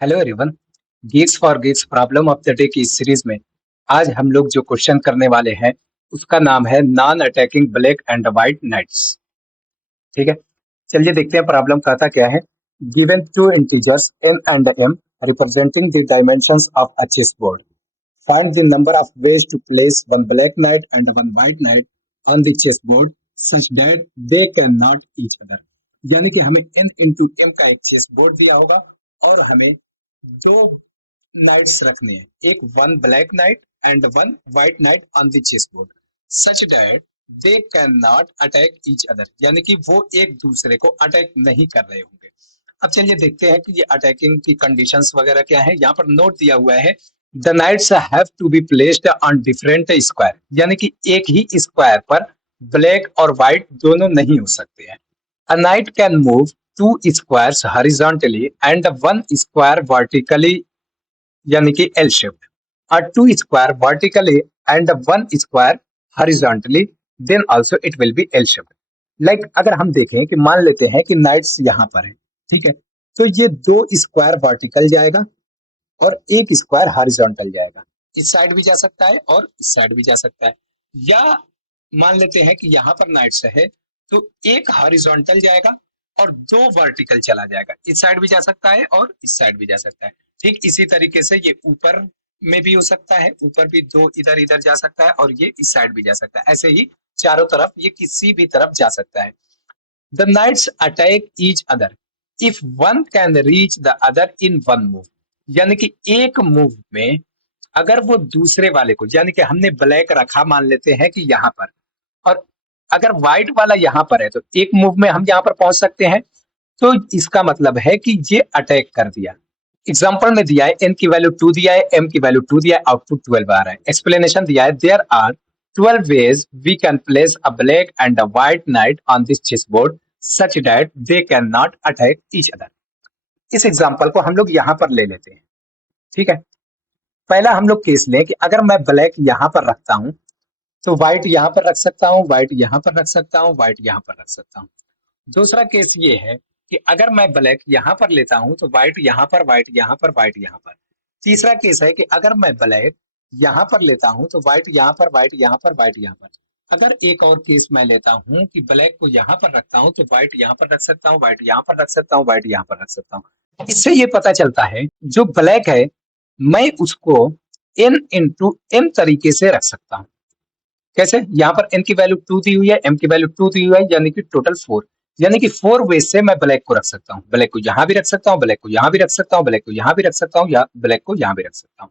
Hello everyone. Geeks for Geeks problem of the day की इस series में आज हम लोग जो क्वेश्चन करने वाले हैं उसका नाम है non attacking black and white knights. ठीक है, चलिए देखते हैं प्रॉब्लम कहता क्या है। Given two integers n and m representing the dimensions of a chess board, find the number of ways to place one black knight and one white knight on the chess board such that they can not each other. यानी कि हमें n into m का एक chess board दिया होगा और हमें दो नाइट्स रखने हैं, एक one black knight and one white knight on the chess board such that they can not attack each other, यानी कि वो एक दूसरे को अटैक नहीं कर रहे होंगे। अब चलिए देखते हैं कि ये अटैकिंग की कंडीशंस वगैरह क्या है। यहाँ पर नोट दिया हुआ है the knights have to be placed on different square, यानी कि एक ही स्क्वायर पर ब्लैक और व्हाइट दोनों नहीं हो सकते हैं। A knight can move two squares horizontally and one square vertically, यानी कि L shaped, or two square vertically and one square horizontally, then also it will be L shaped. Like अगर हम देखें कि मान लेते हैं कि नाइट्स यहाँ पर है, ठीक है, तो ये दो स्क्वायर वर्टिकल जाएगा और एक स्क्वायर हॉरिजॉन्टल जाएगा। इस साइड भी जा सकता है और इस साइड भी जा सकता है। या मान लेते हैं कि यहाँ पर नाइट्स है तो एक हॉरिजॉन्टल जाएगा और दो वर्टिकल चला जाएगा। इस साइड भी जा सकता है और इस साइड भी जा सकता है। ठीक इसी तरीके से ये ऊपर में भी हो सकता है, ऊपर भी दो इधर इधर जा सकता है और ये इस साइड भी जा सकता है। ऐसे ही चारों तरफ ये किसी भी तरफ जा सकता है। The knights attack each other if one can reach the other in one move, यानी कि एक मूव में अगर वो दूसरे वाले को, यानी कि हमने ब्लैक रखा मान लेते हैं कि यहाँ पर, और अगर व्हाइट वाला यहाँ पर है तो एक मूव में हम यहाँ पर पहुंच सकते हैं। तो इसका मतलब है कि ये अटैक कर दिया। एग्जाम्पल में दिया है n की वैल्यू 2 दिया है, m की वैल्यू 2 दिया है, आउटपुट 12 आ रहा है। एक्सप्लेनेशन दिया है there are 12 ways we can place a black and a white knight on this chess board such that they can not attack each other. इस एग्जाम्पल को हम लोग यहाँ पर ले लेते हैं। ठीक है, पहला हम लोग केस लें कि अगर मैं ब्लैक यहाँ पर रखता हूं तो व्हाइट यहाँ पर रख सकता हूँ, व्हाइट यहाँ पर रख सकता हूँ, व्हाइट यहाँ पर रख सकता हूँ। दूसरा केस ये है कि अगर मैं ब्लैक यहाँ पर लेता हूं तो व्हाइट यहाँ पर, व्हाइट यहाँ पर, व्हाइट यहाँ पर। तीसरा केस है कि अगर मैं ब्लैक यहाँ पर लेता हूं तो व्हाइट यहाँ पर, व्हाइट यहाँ पर, व्हाइट यहाँ पर। अगर एक और केस मैं लेता हूं कि ब्लैक को यहाँ पर रखता हूं तो व्हाइट यहाँ पर रख सकता हूँ, व्हाइट यहाँ पर रख सकता हूँ, व्हाइट यहाँ पर रख सकता हूँ। इससे ये पता चलता है जो ब्लैक है मैं उसको n इंटू m तरीके से रख सकता हूँ। कैसे? यहाँ पर n की वैल्यू 2 दी हुई है, m की वैल्यू 2 दी हुई है, यानी कि टोटल 4, यानी कि 4 वेज से मैं ब्लैक को रख सकता हूँ। ब्लैक को यहाँ भी रख सकता हूँ, ब्लैक को यहाँ भी रख सकता हूँ, ब्लैक को यहाँ भी रख सकता हूँ, या ब्लैक को यहाँ भी रख सकता हूँ।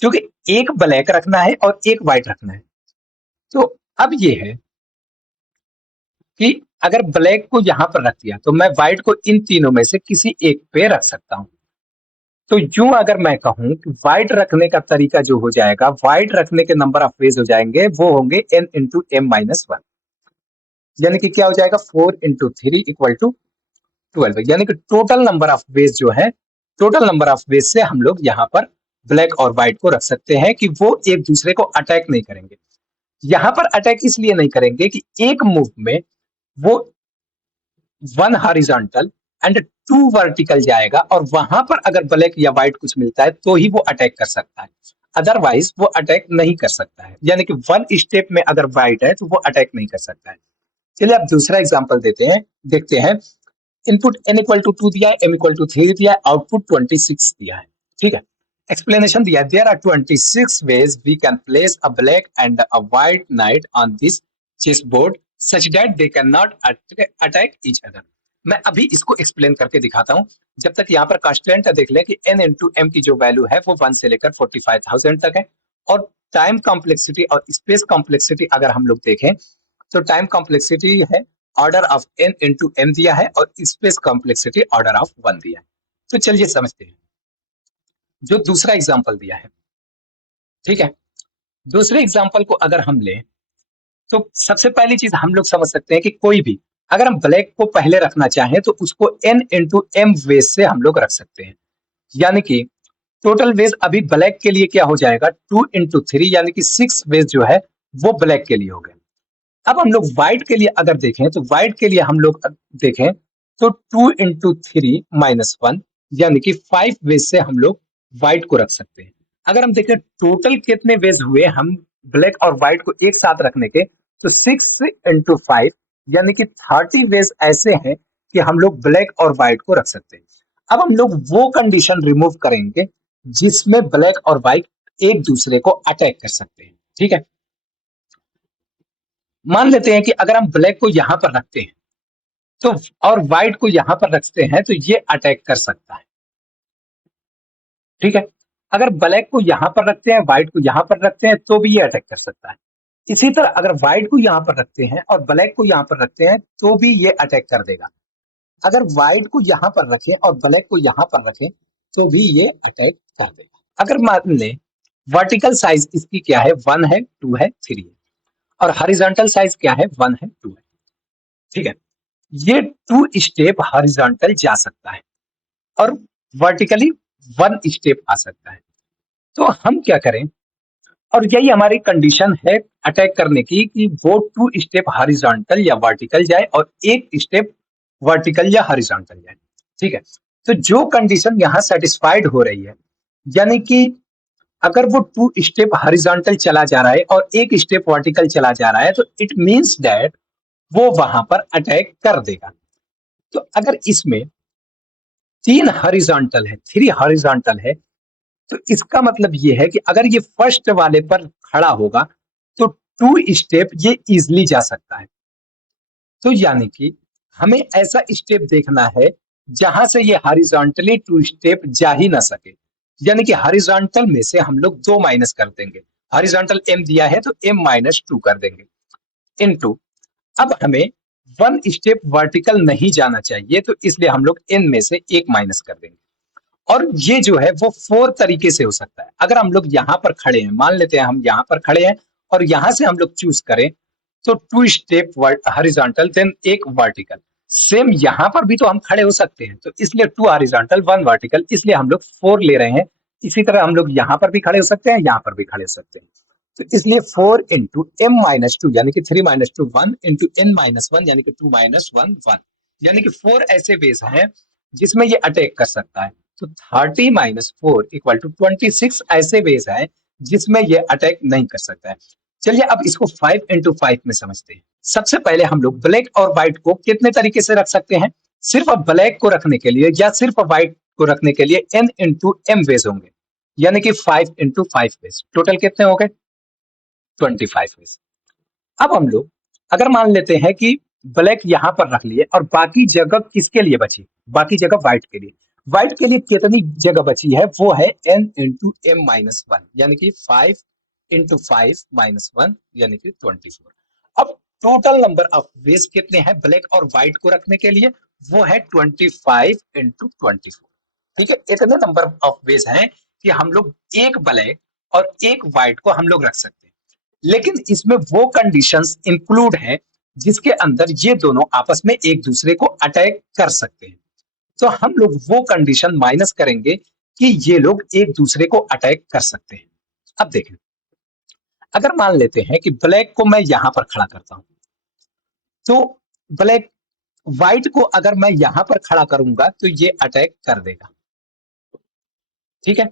क्योंकि एक ब्लैक रखना है और एक व्हाइट रखना है। तो अब ये है कि अगर ब्लैक को यहाँ पर रख दिया तो मैं व्हाइट को इन तीनों में से किसी एक पे रख सकता हूँ। तो यूं अगर मैं कहूं कि व्हाइट रखने का तरीका जो हो जाएगा, व्हाइट रखने के नंबर ऑफ वेज हो जाएंगे वो होंगे n into m minus one, यानी कि क्या हो जाएगा 4 इंटू थ्री इक्वल टू 12, यानी कि टोटल नंबर ऑफ वेज जो है, टोटल नंबर ऑफ वेज से हम लोग यहाँ पर ब्लैक और व्हाइट को रख सकते हैं कि वो एक दूसरे को अटैक नहीं करेंगे। यहाँ पर अटैक इसलिए नहीं करेंगे कि एक मूव में वो one horizontal and two vertical जाएगा और वहां पर अगर ब्लैक या व्हाइट कुछ मिलता है तो ही वो अटैक कर सकता है, अदरवाइज वो अटैक नहीं कर सकता है। यानी कि वन स्टेप में अगर व्हाइट है तो वो अटैक नहीं कर सकता है। चलिए अब दूसरा एग्जांपल देते हैं, देखते हैं। इनपुट n इक्वल टू 2 दिया है, m इक्वल टू 3 दिया है, आउटपुट 26 दिया है। ठीक है, एक्सप्लेनेशन दिया है there are 26 ways we can place a black and a white knight on this chess board such that they can not attack each other. मैं अभी इसको एक्सप्लेन करके दिखाता हूं। जब तक यहाँ पर कांस्टेंट देख लें कि n इंटू एम की जो वैल्यू है वो 1 से लेकर 45,000 तक है, और टाइम कॉम्प्लेक्सिटी और स्पेस कॉम्प्लेक्सिटी अगर हम लोग देखें तो टाइम कॉम्प्लेक्सिटी है order of n into m दिया है और स्पेस कॉम्प्लेक्सिटी ऑर्डर ऑफ 1 दिया है। तो चलिए समझते हैं जो दूसरा एग्जांपल दिया है। ठीक है, दूसरे एग्जांपल को अगर हम लें तो सबसे पहली चीज हम लोग समझ सकते हैं कि कोई भी अगर हम ब्लैक को पहले रखना चाहें तो उसको n इंटू एम वेज से हम लोग रख सकते हैं, यानी कि टोटल वेज अभी ब्लैक के लिए क्या हो जाएगा 2 इंटू थ्री, यानी कि 6 वेज जो है वो ब्लैक के लिए हो गए। अब हम लोग व्हाइट के लिए अगर देखें तो व्हाइट के लिए हम लोग देखें तो 2 इंटू थ्री माइनस वन, यानी कि 5 वेज से हम लोग व्हाइट को रख सकते हैं। अगर हम देखें टोटल कितने वेज हुए हम ब्लैक और व्हाइट को एक साथ रखने के, तो 6 into 5 यानी कि 30 वेज ऐसे हैं कि हम लोग ब्लैक और व्हाइट को रख सकते हैं। अब हम लोग वो कंडीशन रिमूव करेंगे जिसमें ब्लैक और व्हाइट एक दूसरे को अटैक कर सकते हैं। ठीक है, मान लेते हैं कि अगर हम ब्लैक को यहां पर रखते हैं तो और व्हाइट को यहां पर रखते हैं तो ये अटैक कर सकता है। ठीक है, अगर ब्लैक को यहां पर रखते हैं व्हाइट को यहां पर रखते हैं तो भी ये अटैक कर सकता है। इसी तरह अगर व्हाइट को यहां पर रखते हैं और ब्लैक को यहां पर रखते हैं तो भी ये अटैक कर देगा। अगर व्हाइट को यहां पर रखें और ब्लैक को यहां पर रखें तो भी ये अटैक कर देगा। अगर मान लें वर्टिकल साइज इसकी क्या है, 1 है, 2 है, 3 है, और हॉरिजॉन्टल साइज क्या है, 1 है, 2 है। ठीक है, ये 2 स्टेप हॉरिजॉन्टल जा सकता है और वर्टिकली 1 स्टेप आ सकता है। तो हम क्या करें, और यही हमारी कंडीशन है अटैक करने की कि वो 2 स्टेप हॉरिजॉन्टल या वर्टिकल जाए और एक स्टेप वर्टिकल या हॉरिजॉन्टल जाए। ठीक है, तो जो कंडीशन यहाँ सेटिस्फाइड हो रही है, यानी कि अगर वो 2 स्टेप हॉरिजॉन्टल चला जा रहा है और एक स्टेप वर्टिकल चला जा रहा है तो इट मींस दैट वो वहां पर अटैक कर देगा। तो अगर इसमें 3 हॉरिजॉन्टल है, 3 हॉरिजॉन्टल है, तो इसका मतलब ये है कि अगर ये फर्स्ट वाले पर खड़ा होगा तो 2 स्टेप ये इजिली जा सकता है। तो यानी कि हमें ऐसा स्टेप देखना है जहां से ये हॉरिजॉन्टली 2 स्टेप जा ही ना सके। यानी कि हॉरिजॉन्टल में से हम लोग 2 माइनस कर देंगे। हॉरिजॉन्टल m दिया है तो m-2 कर देंगे इनटू, अब हमें 1 स्टेप वर्टिकल नहीं जाना चाहिए तो इसलिए हम लोग n में से 1 माइनस कर देंगे। और ये जो है वो 4 तरीके से हो सकता है। अगर हम लोग यहाँ पर खड़े हैं, मान लेते हैं हम यहाँ पर खड़े हैं और यहाँ से हम लोग चूज करें तो 2 स्टेप हॉरिजॉन्टल देन एक वर्टिकल। सेम यहाँ पर भी तो हम खड़े हो सकते हैं, तो इसलिए 2 हॉरिजॉन्टल 1 वर्टिकल, इसलिए हम लोग 4 ले रहे हैं। इसी तरह हम लोग यहाँ पर भी खड़े हो सकते हैं, यहाँ पर भी खड़े हो सकते हैं। तो इसलिए 4 इंटू m-2 यानी कि 3-2 1 इंटू n-1 यानी कि 2-1 1, यानी कि 4 ऐसे वेज हैं जिसमें ये अटैक कर सकता है। तो 30-4 इक्वल टू 26 ऐसे वेज हैं जिसमें ये अटैक नहीं कर सकता है। चलिए अब इसको 5 इंटू 5 में समझते हैं। सबसे पहले हम लोग ब्लैक और व्हाइट को कितने तरीके से रख सकते हैं, सिर्फ ब्लैक को रखने के लिए या सिर्फ व्हाइट को रखने के लिए n इंटू m वेज होंगे, यानी कि 5 इंटू 5 वेज। टोटल कितने हो गए, 25 वेज। अब हम लोग अगर मान लेते हैं कि ब्लैक यहां पर रख लिए और बाकी जगह किसके लिए बची, बाकी जगह व्हाइट के लिए। व्हाइट के लिए कितनी जगह बची है, वो है n इंटू m-1 यानी कि 5 इंटू 5-1 यानी कि 24। अब टोटल नंबर ऑफ वेज कितने हैं ब्लैक और व्हाइट को रखने के लिए, वो है 25 इंटू 24। ठीक है, इतने नंबर ऑफ वेज हैं कि हम लोग एक ब्लैक और एक व्हाइट को हम लोग रख सकते हैं। लेकिन इसमें वो कंडीशंस इंक्लूड हैं जिसके अंदर ये दोनों आपस में एक दूसरे को अटैक कर सकते हैं। तो हम लोग वो कंडीशन माइनस करेंगे कि ये लोग एक दूसरे को अटैक कर सकते हैं। अब देखें, अगर मान लेते हैं कि ब्लैक को मैं यहां पर खड़ा करता हूं तो ब्लैक व्हाइट को अगर मैं यहां पर खड़ा करूंगा तो ये अटैक कर देगा। ठीक है,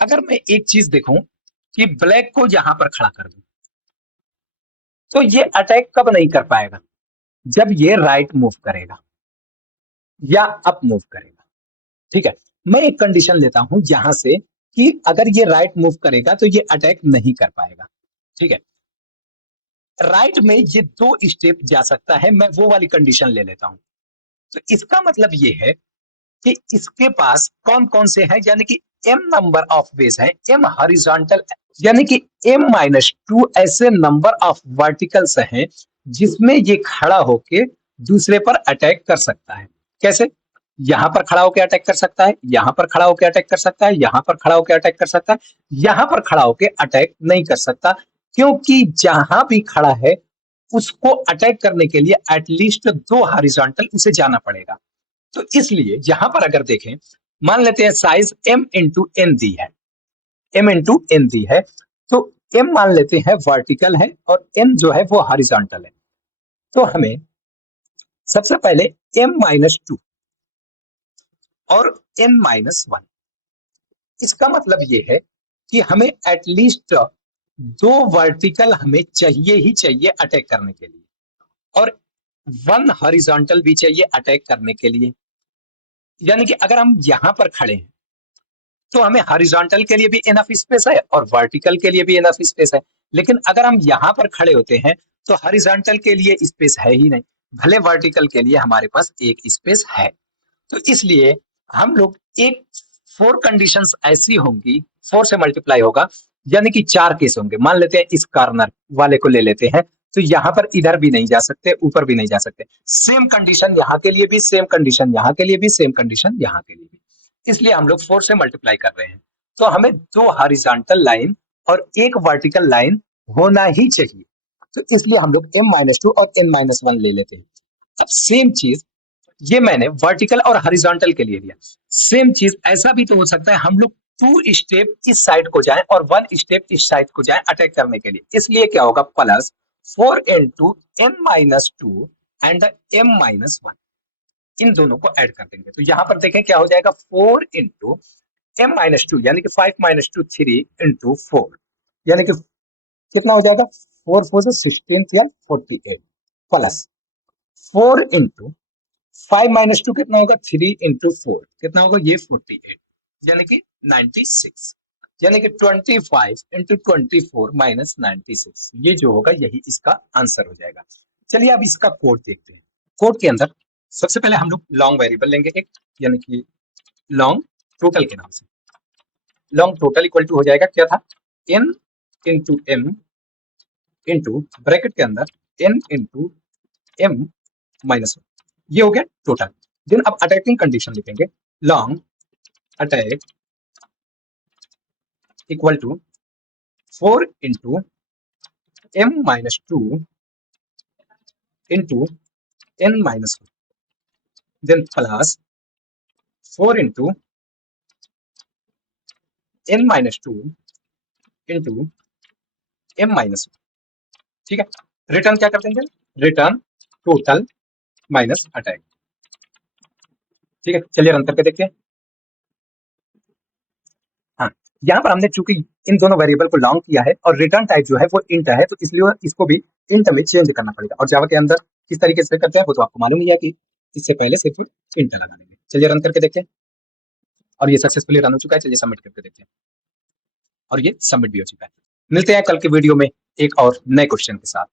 अगर मैं एक चीज देखूं कि ब्लैक को यहां पर खड़ा कर दूं तो ये अटैक कब नहीं कर पाएगा, जब ये राइट मूव करेगा या अप मूव करेगा। ठीक है, मैं एक कंडीशन लेता हूं यहां से कि अगर ये राइट मूव करेगा तो ये अटैक नहीं कर पाएगा। ठीक है, राइट में ये 2 स्टेप जा सकता है, मैं वो वाली कंडीशन ले लेता हूं। तो इसका मतलब ये है कि इसके पास कौन कौन से हैं, यानी कि m नंबर ऑफ वेज है, m हॉरिजॉन्टल, यानी कि m-2 ऐसे नंबर ऑफ वर्टिकल्स हैं जिसमें ये खड़ा होके दूसरे पर अटैक कर सकता है। कैसे, यहां पर खड़ा होकर अटैक कर सकता है, यहां पर खड़ा होकर अटैक कर सकता है, यहां पर खड़ा होकर अटैक कर सकता है, यहां पर खड़ा होकर अटैक नहीं कर सकता, क्योंकि जहां भी खड़ा है उसको अटैक करने के लिए एटलीस्ट 2 हॉरिजॉन्टल उसे जाना पड़ेगा। तो इसलिए यहां पर अगर देखें, मान लेते हैं साइज m इंटू एन दी है, m इंटू एन दी है, तो m मान लेते हैं वर्टिकल है और n जो है वो हॉरिजॉन्टल है। तो हमें सबसे पहले m-2 और n-1। इसका मतलब ये है कि हमें एटलीस्ट 2 वर्टिकल हमें चाहिए ही चाहिए अटैक करने के लिए, और 1 हॉरिजॉन्टल भी चाहिए अटैक करने के लिए। यानी कि अगर हम यहां पर खड़े हैं तो हमें हॉरिजॉन्टल के लिए भी इनफ स्पेस है और वर्टिकल के लिए भी इनफ स्पेस है। लेकिन अगर हम यहां पर खड़े होते हैं तो हॉरिजॉन्टल के लिए स्पेस है ही नहीं, भले वर्टिकल के लिए हमारे पास एक स्पेस है। तो इसलिए हम लोग एक 4 कंडीशंस ऐसी होंगी, 4 से मल्टीप्लाई होगा, यानी कि 4 केस होंगे। मान लेते हैं इस कॉर्नर वाले को ले लेते हैं, तो यहां पर इधर भी नहीं जा सकते, ऊपर भी नहीं जा सकते। सेम कंडीशन यहां के लिए भी, सेम कंडीशन यहां के लिए भी, सेम कंडीशन यहां के लिए भी। इसलिए हम लोग 4 से मल्टीप्लाई कर रहे हैं, तो हमें 2 हॉरिजॉन्टल लाइन और एक वर्टिकल लाइन होना ही चाहिए। तो इसलिए हम लोग m-2 और n-1 ले लेते हैं। अब सेम चीज ये मैंने वर्टिकल और हॉरिजॉन्टल के लिए दिया। सेम चीज ऐसा भी तो हो सकता है हम लोग 2 स्टेप इस साइड को जाएं और 1 स्टेप इस साइड को जाएं अटैक करने के लिए। इसलिए क्या होगा, plus 4 into n-2 and m-1, इन दोनों को ऐड कर देंगे। तो यहां पर देखें क्या हो जाएगा, 4 into m-2 यानी कि 5 - 2 3 into 4, यानी कि कितना हो जाएगा, 4 4 से 16 या 48, प्लस 4 into 5 - 2 कितना होगा, 3 into 4 कितना होगा, ये 48, यानी कि 96, यानी कि 25 into 24 minus 96, ये जो होगा यही इसका आंसर हो जाएगा। चलिए अब इसका कोड देखते हैं। कोड के अंदर सबसे पहले हम लोग लॉन्ग वेरिएबल लेंगे एक, यानी कि लॉन्ग टोटल के नाम से। लॉन्ग टोटल इक्वल टू हो जाएगा, क्या था, n into m into bracket के अंदर n into m -1, ये हो गया टोटल। देन अब अटैकिंग कंडीशन लिखेंगे, long attack equal to 4 into m-2 into n-1, then plus 4 into n-2 into m-1। ठीक है, रिटर्न क्या कर देंगे, रिटर्न टोटल माइनस अटैक। ठीक है, चलिए रन करके देखते हैं। हाँ, यहाँ पर हमने चूंकि इन दोनों वेरिएबल को लॉन्ग किया है और रिटर्न टाइप जो है वो इंट है, तो इसलिए इसको भी इंट में चेंज करना पड़ेगा। और जावा के अंदर किस तरीके से करते हैं वो तो आपको मालूम ही है कि इससे पहले सिर्फ इंट लगा देंगे। चलिए रन करके देखते हैं, और ये सक्सेसफुली रन हो चुका है। चलिए सबमिट करके देखते हैं, और ये सबमिट भी हो चुका है। मिलते हैं कल के वीडियो में एक और नए क्वेश्चन के साथ।